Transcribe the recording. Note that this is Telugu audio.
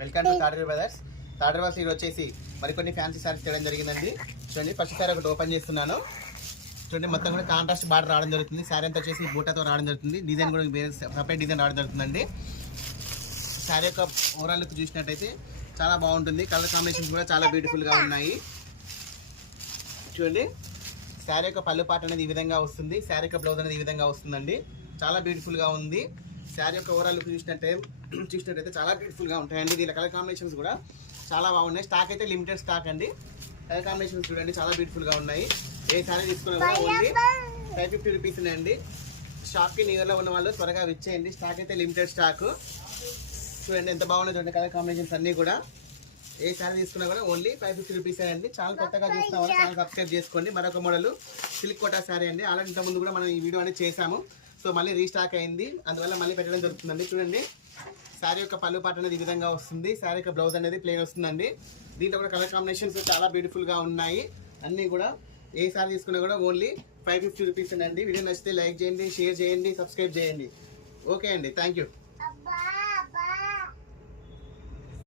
Welcome to Thadar brothers. Thadar brothers ఈరోజు వచ్చేసి మరికొన్ని ఫ్యాన్సీ సారీస్ చేయడం జరిగిందండి. చూడండి, ఫస్ట్ సారీ ఒకటి ఓపెన్ చేస్తున్నాను. చూడండి, మొత్తం కూడా కాంట్రాస్ట్ బార్డర్ రావడం జరుగుతుంది. సారీ అంతా వచ్చేసి బూటాతో రావడం జరుగుతుంది. డిజైన్ కూడా వేరే సపరేట్ డిజైన్ రావడం జరుగుతుందండి. సారీ యొక్క ఓవరాల్ లుక్ చూసినట్టయితే చాలా బాగుంటుంది. కలర్ కాంబినేషన్స్ కూడా చాలా బ్యూటిఫుల్గా ఉన్నాయి. చూడండి, శారీ యొక్క పళ్ళు పాట అనేది ఈ విధంగా వస్తుంది. శారీ యొక్క బ్లౌజ్ అనేది ఈ విధంగా వస్తుందండి. చాలా బ్యూటిఫుల్గా ఉంది. శారీ యొక్క ఓవరాల్ లుక్ చూసినట్టయితే చాలా బ్యూటిఫుల్గా ఉంటాయండి. దీని కలర్ కాంబినేషన్స్ కూడా చాలా బాగున్నాయి. స్టాక్ అయితే లిమిటెడ్ స్టాక్ అండి. కలర్ కాంబినేషన్స్ చూడండి, చాలా బ్యూటిఫుల్గా ఉన్నాయి. ఏ శారీ తీసుకున్నా కూడా ఓన్లీ 550 రూపీస్ అండి. షాప్కి నియర్లో ఉన్న వాళ్ళు త్వరగా విచ్చేయండి. స్టాక్ అయితే లిమిటెడ్ స్టాక్. చూడండి ఎంత బాగున్నాయి చూడండి కలర్ కాంబినేషన్స్ అన్నీ కూడా. ఏ శారీ తీసుకున్నా కూడా ఓన్లీ 550 రూపీస్ అండి. చాలా కొత్తగా చూస్తున్న వాళ్ళు ఛానల్ సబ్స్క్రైబ్ చేసుకోండి. మరొక మోడల్ సిల్క్ కోటా శారీ అండి. ఆల్రెడీ ఇంతకుముందు కూడా మనం ఈ వీడియో అనేది చేసాము. సో మళ్ళీ రీస్టాక్ అయింది, అందువల్ల మళ్ళీ పెట్టడం జరుగుతుందండి. చూడండి, శారీ యొక్క పళ్ళు పాట అనేది ఈ విధంగా వస్తుంది. శారీ యొక్క బ్లౌజ్ అనేది ప్లెయిన్ వస్తుందండి. దీంట్లో కూడా కలర్ కాంబినేషన్స్ చాలా బ్యూటిఫుల్గా ఉన్నాయి. అన్నీ కూడా ఏ శారీ తీసుకున్నా కూడా ఓన్లీ 550 రూపీస్ అండి. వీడియో నచ్చితే లైక్ చేయండి, షేర్ చేయండి, సబ్స్క్రైబ్ చేయండి. ఓకే అండి, థ్యాంక్ యూ.